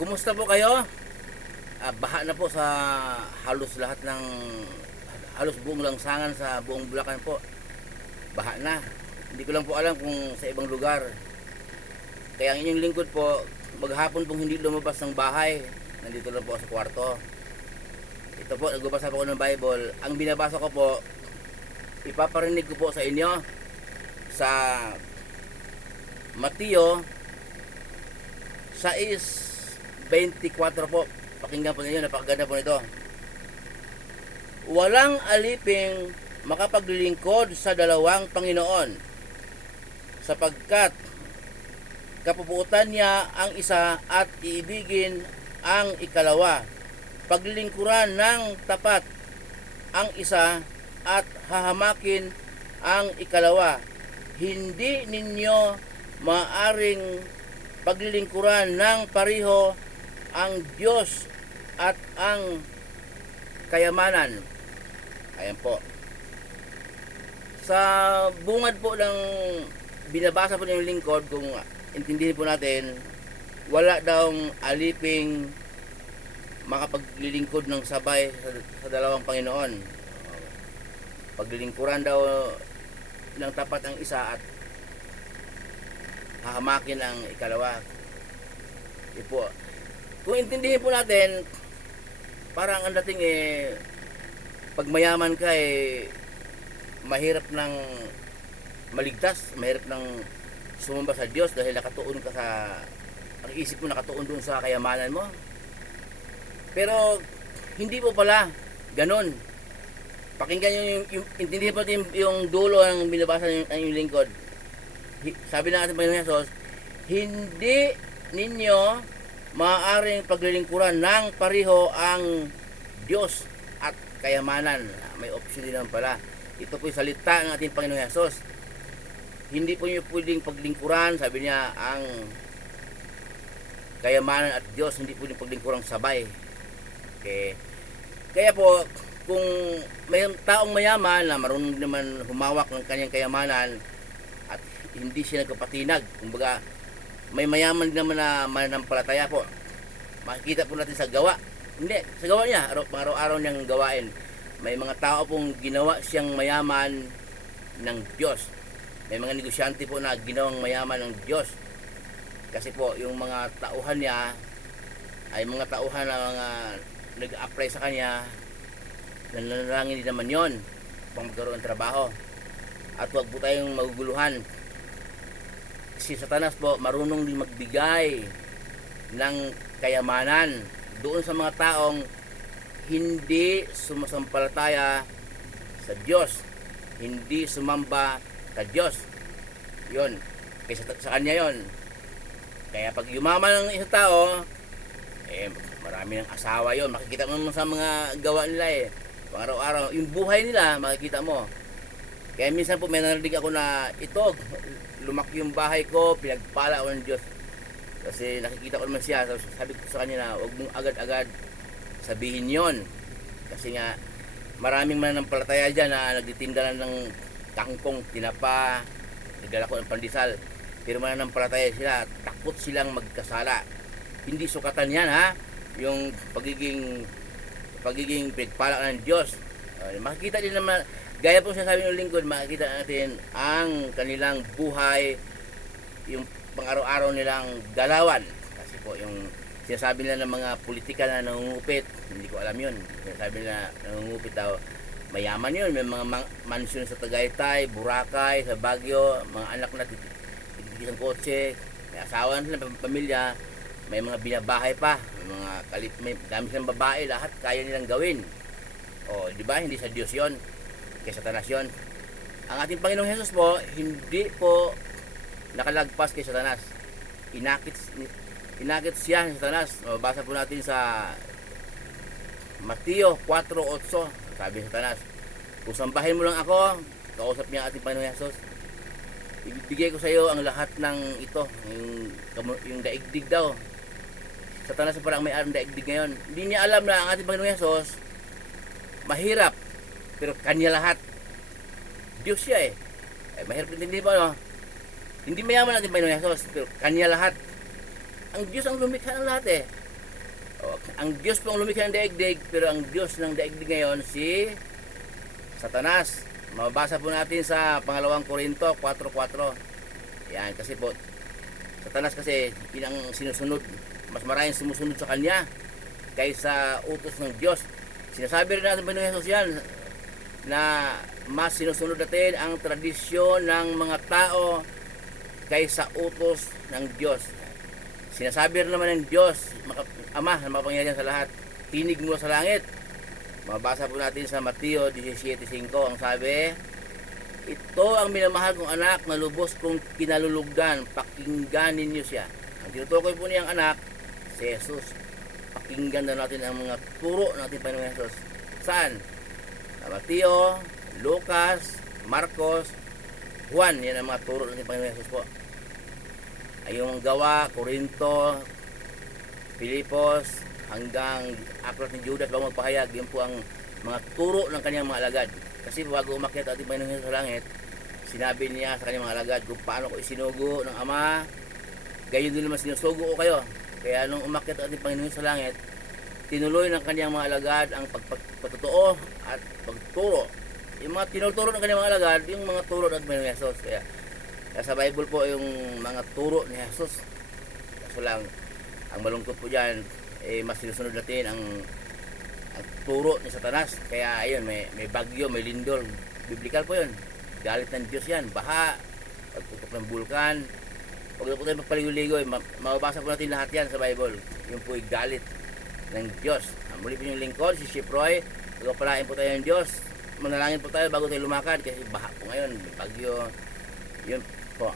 Kumusta po kayo? Baha na po sa halos lahat ng halos buong langsangan sa buong Bulacan po. Baha na. Hindi ko lang po alam kung sa ibang lugar. Kaya ang inyong lingkod po, maghapon pong hindi lumabas ng bahay. Nandito lang po sa kwarto. Ito po, nagbabasa po ako ng Bible. Ang binabasa ko po, ipaparinig ko po sa inyo sa Mateo 6:24 po. Pakinggan po ninyo, napakaganda po nito. Walang aliping makapaglilingkod sa dalawang Panginoon, sapagkat kapupuutan niya ang isa at iibigin ang ikalawa. Paglilingkuran ng tapat ang isa at hahamakin ang ikalawa. Hindi ninyo maaring paglilingkuran ng pareho ang Diyos at ang kayamanan. Ayan po. Sa bungad po ng binabasa po ng lingkod, kung intindihin po natin, wala daw aliping makapaglilingkod ng sabay sa dalawang Panginoon. Paglilingkuran daw ng tapat ang isa at hahamakin ang ikalawa. Ipo. Kung intindihin po natin, parang ang dating pag mayaman ka mahirap ng maligtas, mahirap ng sumamba sa Diyos dahil nakatuon ka sa, ang isip mo nakatuon doon sa kayamanan mo. Pero hindi po pala ganun. Pakinggan nyo yung intindihin po natin yung dulo ng binabasa ng yung lingkod. Sabi ng ating Panginoon Jesus, hindi ninyo maaaring paglilingkuran ng pareho ang Diyos at kayamanan. May option din naman pala. Ito po yung salita ng ating Panginoon Jesus. Hindi po nyo pwedeng paglingkuran, sabi niya, ang kayamanan at Diyos. Hindi po nyo paglingkuran sabay. Okay. Kaya po, kung may taong mayaman na marunong naman humawak ng kanyang kayamanan at hindi siya nagkapatinag, kumbaga may mayaman naman na mananampalataya po, makikita po natin sa gawa. Hindi, sa gawa niya, araw-araw niyang gawain. May mga tao pong ginawa siyang mayaman ng Diyos. May mga negosyante po na ginawang mayaman ng Diyos. Kasi po, yung mga tauhan niya ay mga tauhan na mga nag-apply sa kanya, nananalangin din naman yon pang magkaroon ng trabaho. At huwag po tayong maguguluhan. Si Satanas po marunong din magbigay ng kayamanan doon sa mga taong hindi sumasampalataya sa Diyos, hindi sumamba sa Diyos. Yon, kaya sa kanya yon. Kaya pag yumaman ng isang tao, marami ng asawa yon. Makikita mo sa mga gawa nila pang araw-araw, yung buhay nila makikita mo. Kaya minsan po may narinig ako na ito, lumaki yung bahay ko, pinagpala ako ng Diyos. Kasi nakikita ko naman siya, sabi ko sa kanya na huwag mong agad-agad sabihin yon. Kasi nga maraming mananampalataya dyan na nagtitinda lang ng kangkong, tinapa, nagdala ko ng pandesal. Pero mananampalataya sila, takot silang magkasala. Hindi sukatan yan yung pagiging pinagpala ng Diyos. Makikita din naman, gaya po sinasabi ng lingkod, makikita natin ang kanilang buhay, yung pang-araw-araw nilang galawan. Kasi po yung sinasabi nila ng mga politika na nangungupit, hindi ko alam yun. Sinasabi nila nangungupit daw, mayaman yun. May mga mansyon sa Tagaytay, Boracay, sa Baguio, mga anak na titigis ng kotse, may asawa na sila, pamilya, may mga binabahay pa, may mga may dami silang babae, lahat kaya nilang gawin. O, di ba? Hindi sa Diyos yon, kay Satanas yon. Ang ating Panginoong Jesus po, hindi po nakalagpas kay Satanas. Inakit siya ni Satanas. Mabasa po natin sa Mateo 4:8. Sabi ni Satanas, kung sambahin mo lang ako, kausap niya ang ating Panginoong Jesus, ibibigay ko sa iyo ang lahat ng ito, yung daigdig daw. Satanas na parang may-ari ng daigdig ngayon. Hindi niya alam na ang ating Panginoong Jesus mahirap, pero kanya lahat. Diyos siya mahirap din, hindi ba, no? Hindi mayaman natin Panginoon Jesus, pero kanya lahat. Ang Diyos ang lumikha ng lahat ang Diyos po ang lumikha ng daigdig, pero ang Diyos ng daigdig ngayon si Satanas. Mababasa po natin sa pangalawang Korinto 4:4. Yan, kasi po Satanas kasi yun ang sinusunod, mas maraming sumusunod sa kanya kaysa utos ng Diyos. Sinasabi rin natin Panginoon Jesus yan na mas sinusunod natin ang tradisyon ng mga tao kaysa utos ng Diyos. Sinasabi rin naman ng Diyos, Ama na makapangyarihan sa lahat, tinig mo sa langit. Mabasa po natin sa Mateo 17:5, ang sabi, ito ang minamahal kong anak na lubos kong kinalulugdan, pakinggan ninyo siya. Ang tinutukoy po niyang anak, si Jesus. Pakinggan na natin ang mga turo natin Panginoon Jesus. Saan? Sa Mateo, Lucas, Marcos, Juan, yan ang mga turo natin Panginoon Jesus po. Ay yung Gawa, Corinto, Pilipos, hanggang Aklat ni Judas bago magpahayag, yun po ang mga turo ng kanyang mga alagad. Kasi bago umakyat ating Panginoon Jesus sa langit, sinabi niya sa kanyang mga alagad kung paano ko isinugo ng Ama, gayon din naman sinusugo ko kayo. Kaya nung umakyat ating Panginoon sa langit, tinuloy ng kanyang mga alagad ang pagpatutuo at pagturo. Yung mga tinuturo ng kanyang mga alagad, yung mga turo ng Panginoon Jesus. Kaya sa Bible po yung mga turo ni Jesus. Kaso lang, ang malungkot po dyan, mas sinusunod natin ang turo ni Satanas. Kaya ayun, may bagyo, may lindol. Biblikal po yun. Galit ng Diyos yan. Baha, pagputok ng bulkan. Huwag na po tayo magpaligoy-ligoy. Mababasa po natin lahat yan sa Bible. Yung po'y galit ng Diyos. Muli po yung lingkod, si Chef Roy. Pagpapalain po tayo ng Diyos. Manalangin po tayo bago tayo lumakad. Kasi baha po ngayon, bagyo. Yun po.